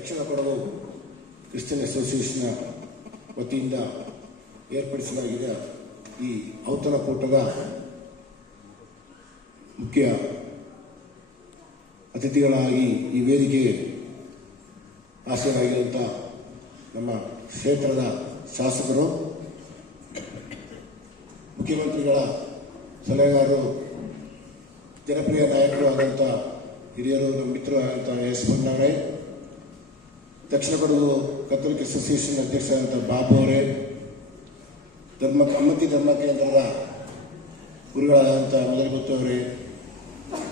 ದಕ್ಷಿಣ Kodagu Christian ಅಸೋಸಿಯೇಷನ್ನ ವತಿಯಿಂದ ಏರ್ಪಡಿಸಲಾಗಿದೆ. ಈ ಔತಣಕೂಟದ ಮುಖ್ಯ ಅತಿಥಿಗಳಾಗಿ ಈ ವೇದಿಕೆಗೆ ಆಸೀನರಾಗಿರುವಂಥ ನಮ್ಮ ಕ್ಷೇತ್ರದ ಶಾಸಕರು, ಮುಖ್ಯಮಂತ್ರಿಗಳ ಸಲಹೆಗಾರರು, ಜನಪ್ರಿಯ ನಾಯಕರು ಆದಂಥ ಹಿರಿಯರು, ನಮ್ಮ ಮಿತ್ರರು ಆದಂಥ ಎಸ್ ಮನ್ನವರೇ, ದಕ್ಷಿಣ ಕೊಡಗು ಕಥೋಲಿಕ್ ಅಸೋಸಿಯೇಷನ್ ಅಧ್ಯಕ್ಷರಾದಂಥ ಬಾಬು ಅವರೇ, ಅಮ್ಮತ್ತಿ ಧರ್ಮ ಕೇಂದ್ರದ ಗುರುಗಳಾದಂಥ ಮದರಗುತ್ತು ಅವರೇ,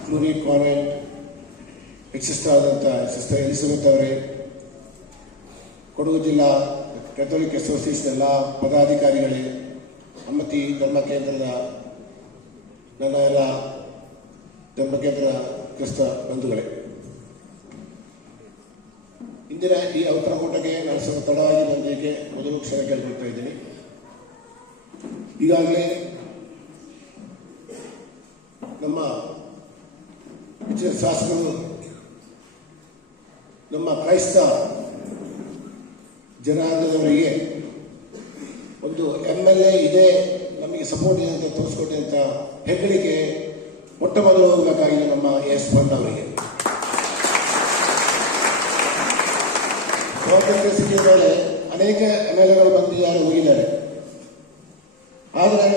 ಕ್ಲೂರಿ ಕಾನ್ವೆಂಟ್ ಎಕ್ಸಿಸ್ಟರ್ ಆದಂಥ ಸಿಸ್ಟರ್ ಎಲಿಸಬೆತ್ ಅವರೇ, ಕೊಡಗು ಜಿಲ್ಲಾ ಕೆಥೋಲಿಕ್ ಅಸೋಸಿಯೇಷನ್ ಎಲ್ಲ ಪದಾಧಿಕಾರಿಗಳೇ, ಅಮ್ಮತ್ತಿ ಧರ್ಮ ಕೇಂದ್ರದ ನನ್ನ ಎಲ್ಲ ಧರ್ಮ ಕೇಂದ್ರ ಕ್ರಿಸ್ತ ಬಂಧುಗಳೇ, ಇಂದಿನ ಈ ಔತಣಕೂಟಕ್ಕೆ ನಾನು ಸ್ವಲ್ಪ ತಡವಾಗಿ ಬಂದಿದ್ದಕ್ಕೆ ಮೊದಲು ಕ್ಷಣ ಕೇಳ್ಕೊಳ್ತಾ ಇದ್ದೀನಿ. ಈಗಾಗಲೇ ನಮ್ಮ ಶಾಸಕರು ನಮ್ಮ ಕ್ರೈಸ್ತ ಜನಾಂಗದವರಿಗೆ ಒಂದು MLA ಇದೆ, ನಮಗೆ ಸಪೋರ್ಟ್ ಇದೆ ಅಂತ ತೋರಿಸ್ಕೊಟ್ಟಂತ ಹೆಗ್ಗಳಿಕೆ ಮೊಟ್ಟ ಮೊದಲು ಹೋಗಬೇಕಾಗಿದೆ ನಮ್ಮ ಎಸ್ ಮನ್ನವರಿಗೆ. ಸ್ವಾತಂತ್ರ್ಯ ಸಿಕ್ಕಿದ ಮೇಲೆ ಅನೇಕ MLAಗಳು ಬಂದಿದ್ದಾರೆ, ಹೋಗಿದ್ದಾರೆ. ಆದರೆ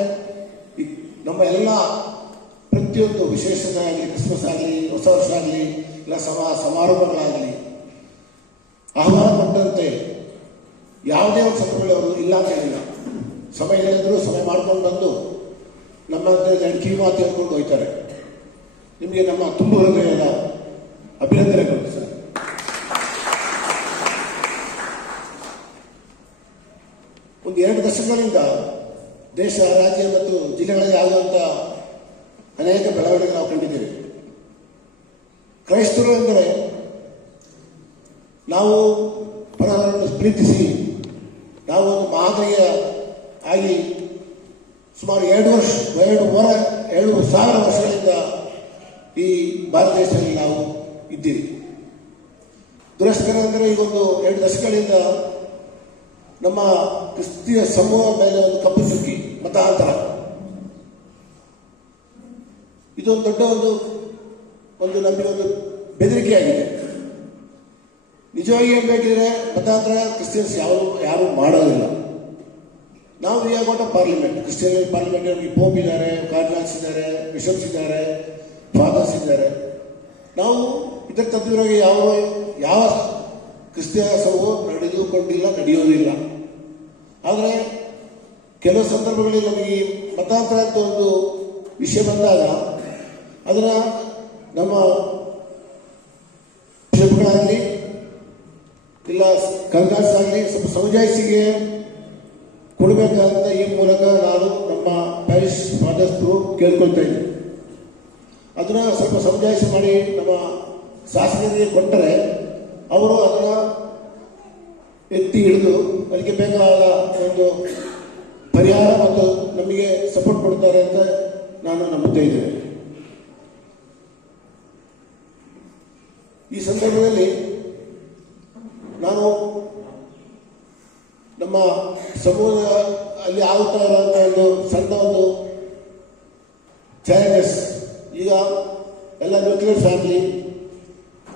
ನಮ್ಮ ಎಲ್ಲ ಪ್ರತಿಯೊಂದು ವಿಶೇಷತೆ ಆಗಲಿ, ಕ್ರಿಸ್ಮಸ್ ಆಗಲಿ, ಹೊಸ ವರ್ಷ ಆಗಲಿ, ಇಲ್ಲ ಸಮಾರಂಭಗಳಾಗಲಿ ಆಹ್ವಾನ ಕೊಟ್ಟಂತೆ ಯಾವುದೇ ಒಂದು ಸಂದರ್ಭದಲ್ಲಿ ಅವರು ಇಲ್ಲ ಅಂತ ಹೇಳಿಲ್ಲ. ಸಮಯ ಹೇಳಿದ್ರು ಸಮಯ ಮಾಡ್ಕೊಂಡು ಬಂದು ನಮ್ಮ ಕಿವಿ ಮಾತು ಹೇಳ್ಕೊಂಡು ಹೋಗ್ತಾರೆ. ನಿಮಗೆ ನಮ್ಮ ತುಂಬ ಹೃದಯದ ಅಭಿನಂದನೆಗಳು ಸರ್. ಒಂದು 2 ದಶಕಗಳಿಂದ ದೇಶ, ರಾಜ್ಯ ಮತ್ತು ಜಿಲ್ಲೆಗಳಲ್ಲಿ ಆಗುವಂಥ ಅನೇಕ ಬೆಳವಣಿಗೆ ನಾವು ಕಂಡಿದ್ದೇವೆ. ಕ್ರೈಸ್ತರು ಎಂದರೆ ನಾವು ಪರವರನ್ನು ಪ್ರೀತಿಸಿ ನಾವು ಒಂದು ಮಾದರಿಯ ಆಗಿ ಸುಮಾರು 7,000 ವರ್ಷಗಳಿಂದ ಈ ಭಾರತ ದೇಶದಲ್ಲಿ ನಾವು ಇದ್ದೀವಿ. ದುರಸ್ಕರ ಅಂದರೆ ಈಗೊಂದು 2 ದಶಕಗಳಿಂದ ನಮ್ಮ ಕ್ರಿಸ್ತಿಯ ಸಮೂಹ ಮೇಲೆ ಒಂದು ಕಪ್ಪು ಚುಕ್ಕಿ ಮತಾಂತರ, ಇದೊಂದು ದೊಡ್ಡ ಒಂದು ನಮಗೆ ಒಂದು ಬೆದರಿಕೆಯಾಗಿದೆ. ನಿಜವಾಗಿ ಏನು ಬೇಕಿದ್ರೆ ಮತಾಂತರ ಕ್ರಿಶ್ಚಿಯನ್ಸ್ ಯಾರು ಮಾಡೋದಿಲ್ಲ. ನಾವು we are got a parliament, Christian parliament, ನಮಗೆ ಪೋಪ್ ಇದ್ದಾರೆ, ಕಾರ್ಡಿನಲ್ಸ್ ಇದ್ದಾರೆ, ಬಿಷಪ್ಸ್ ಇದ್ದಾರೆ, ಫಾದರ್ಸ್ ಇದ್ದಾರೆ. ನಾವು ಇದರ ತದ್ವಿರುವಾಗಿ ಯಾವ ಕ್ರಿಸ್ತಿಯ ಸಮೂಹ ನಡೆದುಕೊಂಡಿಲ್ಲ, ನಡೆಯೋದಿಲ್ಲ. ಆದರೆ ಕೆಲವು ಸಂದರ್ಭಗಳಲ್ಲಿ ನಮಗೆ ಮತಾಂತರ ಅಂತ ಒಂದು ವಿಷಯ ಬಂದಾಗ ಅದನ್ನು ನಮ್ಮ ಬಿಷಪ್ಗಳಾಗಲಿ ಇಲ್ಲ ಕಾರ್ಡಿನಲ್ಸ್ ಆಗಲಿ ಸ್ವಲ್ಪ ಸಮಜಾಯಿಸಿಗೆ ಕೊಡಬೇಕಾದಂತ ಈ ಮೂಲಕ ನಾನು ನಮ್ಮ ಪ್ಯಾರಿಶ್ ಫಾದರ್ಸ್ ಕೇಳ್ಕೊಳ್ತಾ ಇದ್ದೀನಿ. ಅದನ್ನ ಸ್ವಲ್ಪ ಸಮಜಾಯಿಸಿ ಮಾಡಿ ನಮ್ಮ ಶಾಸಕರಿಗೆ ಕೊಟ್ಟರೆ ಅವರು ಅದನ್ನ ಎತ್ತಿ ಹಿಡಿದು ಅದಕ್ಕೆ ಬೇಕಾದ ಒಂದು ಪರಿಹಾರ ಮತ್ತು ನಮಗೆ ಸಪೋರ್ಟ್ ಕೊಡ್ತಾರೆ ಅಂತ ನಾನು ನಂಬುತ್ತಾ ಇದ್ದೇನೆ. ಈ ಸಂದರ್ಭದಲ್ಲಿ ನಾನು ನಮ್ಮ ಸಮೂಹ ಅಲ್ಲಿ ಆಗುತ್ತಾ ಇರುವಂಥ ಒಂದು ಸಣ್ಣ ಒಂದು ಚಾಲೆಂಜಸ್, ಈಗ ಎಲ್ಲ ನ್ಯೂಕ್ಲಿಯರ್ ಫ್ಯಾಮಿಲಿ,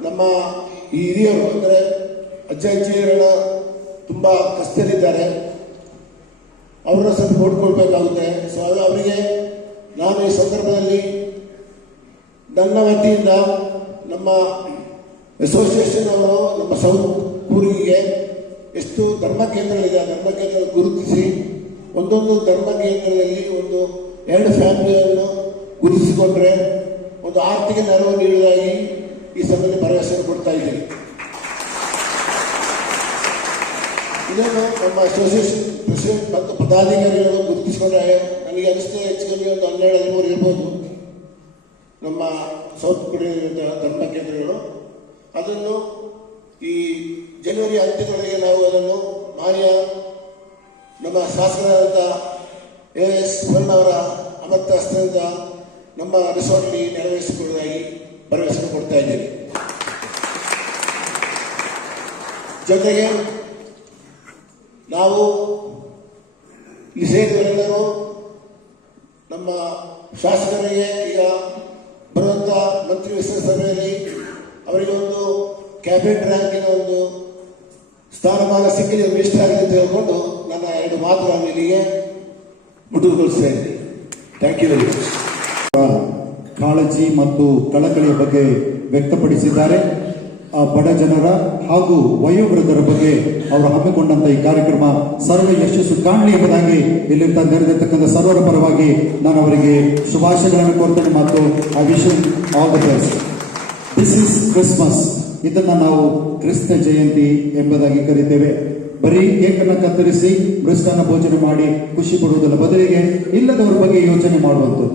ನಮ್ಮ ಈ ಹಿರಿಯರು ಅಂದರೆ ಅಜ್ಜ ಅಜ್ಜಿಯರೆಲ್ಲ ತುಂಬ ಕಷ್ಟದಲ್ಲಿದ್ದಾರೆ, ಅವರನ್ನ ಸ್ವಲ್ಪ ನೋಡ್ಕೊಳ್ಬೇಕಾಗುತ್ತೆ. ಸೊ ಅವರಿಗೆ ನಾನು ಈ ಸಂದರ್ಭದಲ್ಲಿ ನನ್ನ ವತಿಯಿಂದ ನಮ್ಮ ಅಸೋಸಿಯೇಷನ್ ಅವರು ನಮ್ಮ ಊರಿಗೆ ಎಷ್ಟು ಧರ್ಮ ಕೇಂದ್ರಗಳಿದೆ ಆ ಧರ್ಮ ಕೇಂದ್ರ ಗುರುತಿಸಿ ಒಂದೊಂದು ಧರ್ಮ ಕೇಂದ್ರದಲ್ಲಿ ಒಂದು 2 ಫ್ಯಾಮಿಲಿಯನ್ನು ಗುರುತಿಸಿಕೊಂಡ್ರೆ ಒಂದು ಆರ್ಥಿಕ ನೆರವು ನೀಡುವುದಾಗಿ ಈ ಸಮಯದಲ್ಲಿ ಭರವಸೆ ಕೊಡ್ತಾ ಇದ್ದೀನಿ. ಇದನ್ನು ನಮ್ಮ ಅಸೋಸಿಯೇಷನ್ ಪ್ರೆಸಿಡೆಂಟ್ ಮತ್ತು ಪದಾಧಿಕಾರಿಗಳು ಗುರುತಿಸಿಕೊಂಡ್ರೆ ನನಗೆ ಅನಿಸ್ತದೆ ಹೆಚ್ಚು ಕಮ್ಮಿ ಒಂದು 12-13 ಇರ್ಬೋದು ನಮ್ಮ ಸೌತ್ ಕೊರಿಯಾದ ಧರ್ಮ ಕೇಂದ್ರಗಳು. ಅದನ್ನು ಈ ಜನವರಿ ಅಂತ್ಯದೊಳಗೆ ನಾವು ಅದನ್ನು ಮಾನ್ಯ ನಮ್ಮ ಶಾಸಕರಾದಂಥ ಎಸ್ ಮನ್ನವರ ಅಮರ್ತ ಹಸ್ತದಿಂದ ನಮ್ಮ ರೆಸಾರ್ಟ್ಲಿ ನೆರವೇರಿಸಿಕೊಳ್ಳುವುದಾಗಿ ಭರವಸೆ ಕೊಡ್ತಾ ಇದ್ದೇನೆ. ಜೊತೆಗೆ ನಾವು ಇಲ್ಲಿ ಸೇರಿದವರೆಲ್ಲರೂ ನಮ್ಮ ಶಾಸಕರಿಗೆ ಈಗ ಬರುವಂಥ ಮಂತ್ರಿ ವಿಸ್ತೃತ ಸಭೆಯಲ್ಲಿ ಅವರಿಗೆ ಒಂದು ಕ್ಯಾಬಿನೆಟ್ ರ್ಯಾಂಕಿನ ಒಂದು ಸ್ಥಾನಮಾನ ಸಿಕ್ಕಲಿ ಒಂದು ಇಷ್ಟ ಆಗಿದೆ ಅಂತ ಹೇಳ್ಕೊಂಡು ನನ್ನ 2 ಮಾತು ನಾನು ಇಲ್ಲಿಗೆ ಮುಟ್ಟುಗೊಳಿಸ್ತಾ ಇದ್ದೀನಿ. Thank you very much. ಕಾಳಜಿ ಮತ್ತು ಕಳಕಳಿಯ ಬಗ್ಗೆ ವ್ಯಕ್ತಪಡಿಸಿದ್ದಾರೆ. ಆ ಬಡ ಜನರ ಹಾಗೂ ವಯೋವೃದ್ಧರ ಬಗ್ಗೆ ಅವರು ಹಮ್ಮಿಕೊಂಡಂತ ಈ ಕಾರ್ಯಕ್ರಮ ಸರ್ವ ಯಶಸ್ಸು ಕಾಣಲಿ ಎಂಬುದಾಗಿ ಇಲ್ಲಿಂದ ನೆರೆದಿರ್ತಕ್ಕಂಥ ಸರ್ವರ ಪರವಾಗಿ ನಾನು ಅವರಿಗೆ ಶುಭಾಶಯಗಳನ್ನು ಕೋರ್ತೇನೆ ಮತ್ತು I wish all the best. This is Christmas. ಇದನ್ನ ನಾವು ಕ್ರಿಸ್ತ ಜಯಂತಿ ಎಂಬುದಾಗಿ ಕರೀತೇವೆ. ಬರೀ ಕೇಕನ್ನು ಕತ್ತರಿಸಿ ಮೃಷ್ಟಾನ್ನ ಭೋಜನ ಮಾಡಿ ಖುಷಿ ಪಡುವುದರ ಬದಲಿಗೆ ಇಲ್ಲದವರ ಬಗ್ಗೆ ಯೋಚನೆ ಮಾಡುವಂಥದ್ದು,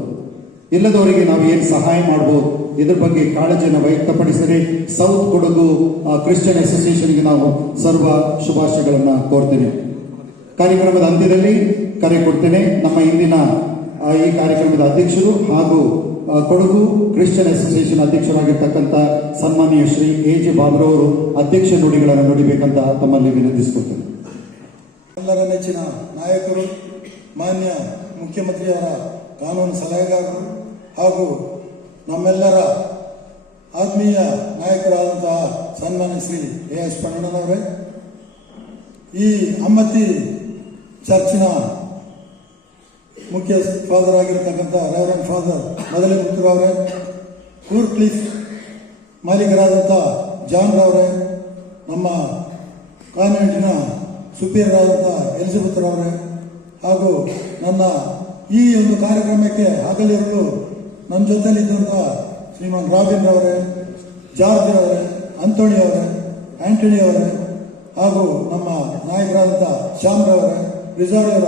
ಇಲ್ಲದವರಿಗೆ ನಾವು ಏನು ಸಹಾಯ ಮಾಡಬಹುದು ಇದ್ರ ಬಗ್ಗೆ ಕಾಳಜಿಯನ್ನು ವ್ಯಕ್ತಪಡಿಸಿದರೆ ಸೌತ್ ಕೊಡಗು ಕ್ರಿಶ್ಚಿಯನ್ ಅಸೋಸಿಯೇಷನ್ಗೆ ನಾವು ಸರ್ವ ಶುಭಾಶಯಗಳನ್ನು ಕೋರ್ತೇನೆ. ಕಾರ್ಯಕ್ರಮದ ಅಂತ್ಯದಲ್ಲಿ ಕರೆ ಕೊಡ್ತೇನೆ. ನಮ್ಮ ಇಂದಿನ ಈ ಕಾರ್ಯಕ್ರಮದ ಅಧ್ಯಕ್ಷರು ಹಾಗೂ ಕೊಡಗು ಕ್ರಿಶ್ಚಿಯನ್ ಅಸೋಸಿಯೇಷನ್ ಅಧ್ಯಕ್ಷರಾಗಿರ್ತಕ್ಕಂಥ ಸನ್ಮಾನ್ಯ ಶ್ರೀ AJ ಬಾಬ್ರವರು ಅಧ್ಯಕ್ಷ ನುಡಿಗಳನ್ನು ನುಡಿಬೇಕಂತ ತಮ್ಮಲ್ಲಿ ವಿನಂತಿಸಿಕೊಳ್ತೇನೆ. ಎಲ್ಲರ ನೆಚ್ಚಿನ ನಾಯಕರು, ಮಾನ್ಯ ಮುಖ್ಯಮಂತ್ರಿಯವರ ಕಾನೂನು ಸಲಹೆಗಾರರು ಹಾಗೂ ನಮ್ಮೆಲ್ಲರ ಆತ್ಮೀಯ ನಾಯಕರಾದಂತಹ ಸನ್ಮಾನ್ಯ ಶ್ರೀ AS ಪಣ್ಣಣ್ಣನವರೇ, ಈ ಅಮ್ಮತ್ತಿ ಚರ್ಚಿನ ಮುಖ್ಯ ಫಾದರ್ ಆಗಿರತಕ್ಕಂಥ ರೆವರೆಂಡ್ ಫಾದರ್ ಮೊದಲೇ ಕೂರ್ ಕ್ಲಿಫ್ ಮಾಲೀಕರಾದಂಥ ಜಾನ್ ರವರೇ, ನಮ್ಮ ಕಾನ್ವೆಂಟಿನ ಸುಪೀರಿಯರ್ ಆದಂಥ ಎಲಿಜಬೆತ್ ರವರೇ, ಹಾಗೂ ನನ್ನ ಈ ಒಂದು ಕಾರ್ಯಕ್ರಮಕ್ಕೆ ಹಗಲಿರುಳು ನನ್ನ ಜೊತೆಲಿದ್ದಂಥ ಶ್ರೀಮಾನ್ ರಾಬಿನ್ ರವರೇ, ಜಾರ್ಜ್ ಅವರೇ, ಅಂತೋಣಿ ಅವರೇ, ಆಂಟನಿ ಅವರೇ, ಹಾಗೂ ನಮ್ಮ ನಾಯಕರಾದಂಥ ಶ್ಯಾಮ್ ರವರೇ, ರಿಜಾರ್ಡ್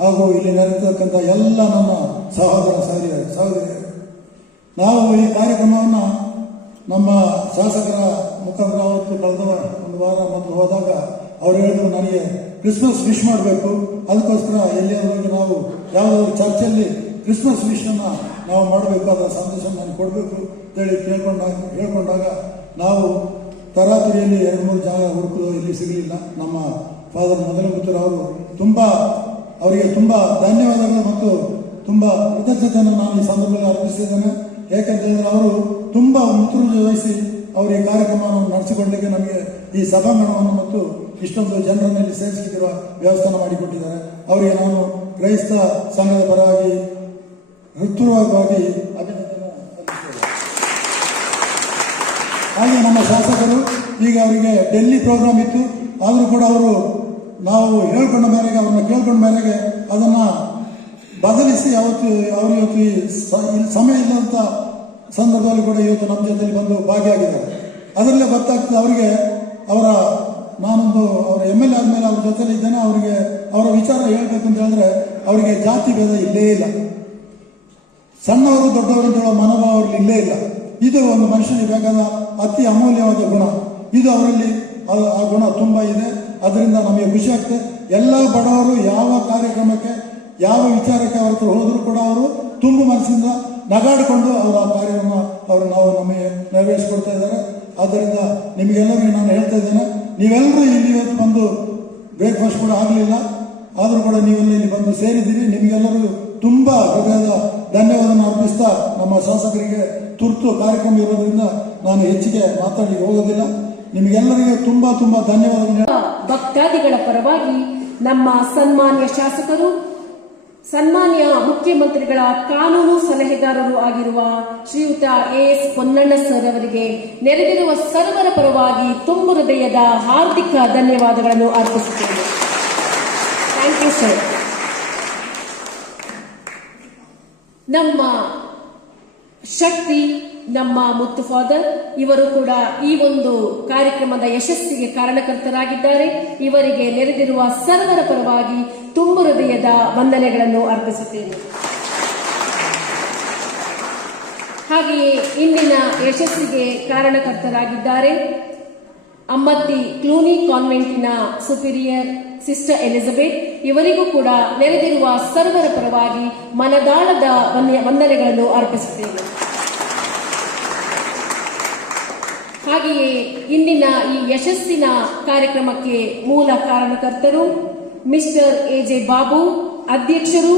ಹಾಗೂ ಇಲ್ಲಿ ನೆರೆದಿರ್ತಕ್ಕಂಥ ಎಲ್ಲ ನಮ್ಮ ಸಹೋದರ ಸಹೋದರಿಯರು, ನಾವು ಈ ಕಾರ್ಯಕ್ರಮವನ್ನು ನಮ್ಮ ಶಾಸಕರ ಮುಖಾಂತರ ಅವತ್ತು ಕಳೆದ ಒಂದು ವಾರ ಮೊದಲು ಹೋದಾಗ ಅವ್ರು ಹೇಳಿದ್ರು ನನಗೆ ಕ್ರಿಸ್ಮಸ್ ವಿಶ್ ಮಾಡಬೇಕು, ಅದಕ್ಕೋಸ್ಕರ ಎಲ್ಲಿಯವರೆಗೆ ನಾವು ಯಾವುದಾದ್ರು ಚರ್ಚಲ್ಲಿ ಕ್ರಿಸ್ಮಸ್ ವಿಶನ್ನು ನಾವು ಮಾಡಬೇಕು, ಅದರ ಸಂದೇಶ ನನಗೆ ಕೊಡಬೇಕು ಅಂತೇಳಿ ಹೇಳ್ಕೊಂಡಾಗ ನಾವು ತರಾತುರಿಯಲ್ಲಿ 2-3 ಜಾಗ ಹುಡುಕಲು ಇಲ್ಲಿ ಸಿಗಲಿಲ್ಲ. ನಮ್ಮ ಫಾದರ್ ಮೊದಲೇ ಅವರು ಅವರಿಗೆ ತುಂಬ ಧನ್ಯವಾದಗಳು ಮತ್ತು ತುಂಬ ಕೃತಜ್ಞತೆಯನ್ನು ನಾನು ಈ ಸಂದರ್ಭದಲ್ಲಿ ಅರ್ಪಿಸಿದ್ದೇನೆ. ಏಕೆಂತ ಹೇಳಿದ್ರೆ ಅವರು ತುಂಬ ಮುತುರ್ಜಿ ವಹಿಸಿ ಅವರು ಈ ಕಾರ್ಯಕ್ರಮವನ್ನು ನಡೆಸಿಕೊಳ್ಳಲಿಕ್ಕೆ ನಮಗೆ ಈ ಸಭಾಂಗಣವನ್ನು ಮತ್ತು ಇಷ್ಟೊಂದು ಜನರನ್ನಲ್ಲಿ ಸೇರಿಸಲಿಕ್ಕಿರುವ ವ್ಯವಸ್ಥಾನ ಮಾಡಿಕೊಟ್ಟಿದ್ದಾರೆ. ಅವರಿಗೆ ನಾನು ಕ್ರೈಸ್ತ ಸಂಘದ ಪರವಾಗಿ ಹೃತ್ಪೂರ್ವಕವಾಗಿ ಅಭಿನಂದನೆ ಸಲ್ಲಿಸುತ್ತೇನೆ. ಹಾಗೆ ನಮ್ಮ ಶಾಸಕರು ಈಗ ಅವರಿಗೆ ಡೆಲ್ಲಿ ಪ್ರೋಗ್ರಾಮ್ ಇತ್ತು, ಆದರೂ ಕೂಡ ಅವರು ನಾವು ಹೇಳ್ಕೊಂಡ ಮೇರೆಗೆ ಅವ್ರನ್ನ ಕೇಳ್ಕೊಂಡ ಮೇರೆಗೆ ಅದನ್ನು ಬದಲಿಸಿ ಅವರು ಇವತ್ತು ಈ ಸಮಯ ಇಲ್ಲಂತ ಸಂದರ್ಭದಲ್ಲಿ ಕೂಡ ಇವತ್ತು ನಮ್ಮ ಜೊತೆಲಿ ಬಂದು ಭಾಗಿಯಾಗಿದ್ದಾರೆ. ಅದರಲ್ಲೇ ಗೊತ್ತಾಗ್ತದೆ ಅವರಿಗೆ ನಾನೊಂದು ಅವರ MLA ಆದಮೇಲೆ ಅವ್ರ ಜೊತೆಲಿ ಇದ್ದೇನೆ. ಅವರಿಗೆ ಅವರ ವಿಚಾರ ಹೇಳ್ಬೇಕು ಅಂತ ಹೇಳಿದ್ರೆ ಅವರಿಗೆ ಜಾತಿ ಭೇದ ಇಲ್ಲೇ ಇಲ್ಲ, ಸಣ್ಣವರು ದೊಡ್ಡವರು ಅಂತ ಹೇಳೋ ಮನೋಭಾವ ಅವ್ರಲ್ಲಿ ಇಲ್ಲೇ ಇಲ್ಲ. ಇದು ಒಂದು ಮನುಷ್ಯನಿಗೆ ಬೇಕಾದ ಅತಿ ಅಮೂಲ್ಯವಾದ ಗುಣ. ಇದು ಅವರಲ್ಲಿ ಆ ಗುಣ ತುಂಬ ಇದೆ. ಅದರಿಂದ ನಮಗೆ ಖುಷಿ ಆಗ್ತದೆ. ಎಲ್ಲ ಬಡವರು ಯಾವ ಕಾರ್ಯಕ್ರಮಕ್ಕೆ ಯಾವ ವಿಚಾರಕ್ಕೆ ಅವ್ರ ಹತ್ರ ಹೋದರೂ ಕೂಡ ಅವರು ತುಂಬು ಮನಸ್ಸಿಂದ ನಗಾಡಿಕೊಂಡು ಅವರ ಆ ಕಾರ್ಯವನ್ನು ನಾವು ನಮಗೆ ನೆರವೇರಿಸಿಕೊಡ್ತಾ ಇದ್ದಾರೆ. ಆದ್ದರಿಂದ ನಿಮಗೆಲ್ಲರಿಗೂ ನಾನು ಹೇಳ್ತಾ ಇದ್ದೇನೆ, ನೀವೆಲ್ಲರೂ ಇಲ್ಲಿ ಇವತ್ತು ಬಂದು ಬ್ರೇಕ್ಫಾಸ್ಟ್ ಕೂಡ ಆಗಲಿಲ್ಲ, ಆದರೂ ಕೂಡ ನೀವೆಲ್ಲ ಇಲ್ಲಿ ಬಂದು ಸೇರಿದ್ದೀರಿ. ನಿಮಗೆಲ್ಲರಿಗೂ ತುಂಬ ಹೃದಯದ ಧನ್ಯವಾದವನ್ನು ಅರ್ಪಿಸ್ತಾ ನಮ್ಮ ಶಾಸಕರಿಗೆ ತುರ್ತು ಕಾರ್ಯಕ್ರಮ ಇರೋದ್ರಿಂದ ನಾನು ಹೆಚ್ಚಿಗೆ ಮಾತಾಡಲಿಕ್ಕೆ ಹೋಗೋದಿಲ್ಲ. ನಿಮಗೆಲ್ಲರಿಗೂ ತುಂಬ ತುಂಬ ಧನ್ಯವಾದಗಳು. ಭಕ್ತಾದಿಗಳ ಪರವಾಗಿ ನಮ್ಮ ಸನ್ಮಾನ್ಯ ಶಾಸಕರು, ಸನ್ಮಾನ್ಯ ಮುಖ್ಯಮಂತ್ರಿಗಳ ಕಾನೂನು ಸಲಹೆಗಾರರು ಆಗಿರುವ ಶ್ರೀಯುತ AS ಪೊನ್ನಣ್ಣ ಸರ್ ಅವರಿಗೆ ನೆರೆದಿರುವ ಸರ್ವರ ಪರವಾಗಿ ತುಂಬು ಹೃದಯದ ಹಾರ್ದಿಕ ಧನ್ಯವಾದಗಳನ್ನು ಅರ್ಪಿಸುತ್ತೇನೆ. Thank you sir. ನಮ್ಮ ಶಕ್ತಿ, ನಮ್ಮ ಮುತ್ತು ಫಾದರ್ ಇವರು ಕೂಡ ಈ ಒಂದು ಕಾರ್ಯಕ್ರಮದ ಯಶಸ್ಸಿಗೆ ಕಾರಣಕರ್ತರಾಗಿದ್ದಾರೆ. ಇವರಿಗೆ ನೆರೆದಿರುವ ಸರ್ವರ ಪರವಾಗಿ ತುಂಬು ಹೃದಯದ ವಂದನೆಗಳನ್ನು ಅರ್ಪಿಸುತ್ತೇನೆ. ಹಾಗೆಯೇ ಇಂದಿನ ಯಶಸ್ಸಿಗೆ ಕಾರಣಕರ್ತರಾಗಿದ್ದಾರೆ ಅಮ್ಮತ್ತಿ ಕ್ಲೂನಿ ಕಾನ್ವೆಂಟಿನ ಸುಪೀರಿಯರ್ ಸಿಸ್ಟರ್ ಎಲಿಜಬೆತ್. ಇವರಿಗೂ ಕೂಡ ನೆರೆದಿರುವ ಸರ್ವರ ಪರವಾಗಿ ಮನದಾಳದ ವಂದನೆಗಳನ್ನು ಅರ್ಪಿಸುತ್ತೇನೆ. ಹಾಗೆಯೇ ಇಂದಿನ ಈ ಯಶಸ್ಸಿನ ಕಾರ್ಯಕ್ರಮಕ್ಕೆ ಮೂಲ ಕಾರಣಕರ್ತರು ಮಿಸ್ಟರ್ ಎಜೆ ಬಾಬು, ಅಧ್ಯಕ್ಷರು,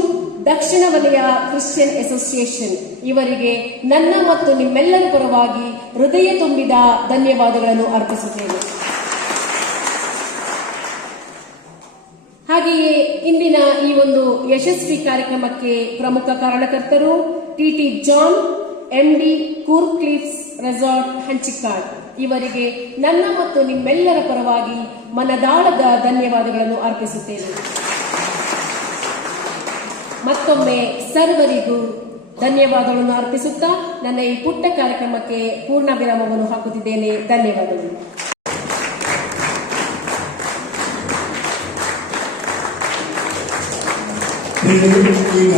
ದಕ್ಷಿಣ ವಲಯ ಕ್ರಿಶ್ಚಿಯನ್ ಅಸೋಸಿಯೇಷನ್. ಇವರಿಗೆ ನನ್ನ ಮತ್ತು ನಿಮ್ಮೆಲ್ಲರ ಪರವಾಗಿ ಹೃದಯ ತುಂಬಿದ ಧನ್ಯವಾದಗಳನ್ನು ಅರ್ಪಿಸುತ್ತೇನೆ. ಹಾಗೆಯೇ ಇಂದಿನ ಈ ಒಂದು ಯಶಸ್ವಿ ಕಾರ್ಯಕ್ರಮಕ್ಕೆ ಪ್ರಮುಖ ಕಾರಣಕರ್ತರು TT John, MD, Coorg cliffs resort, Hanchikad. ಇವರಿಗೆ ನನ್ನ ಮತ್ತು ನಿಮ್ಮೆಲ್ಲರ ಪರವಾಗಿ ಮನದಾಳದ ಧನ್ಯವಾದಗಳನ್ನು ಅರ್ಪಿಸುತ್ತೇನೆ. ಮತ್ತೊಮ್ಮೆ ಸರ್ವರಿಗೂ ಧನ್ಯವಾದಗಳನ್ನು ಅರ್ಪಿಸುತ್ತಾ ನನ್ನ ಈ ಪುಟ್ಟ ಕಾರ್ಯಕ್ರಮಕ್ಕೆ ಪೂರ್ಣ ವಿರಾಮವನ್ನು ಹಾಕುತ್ತಿದ್ದೇನೆ. ಧನ್ಯವಾದಗಳು. ಈಗ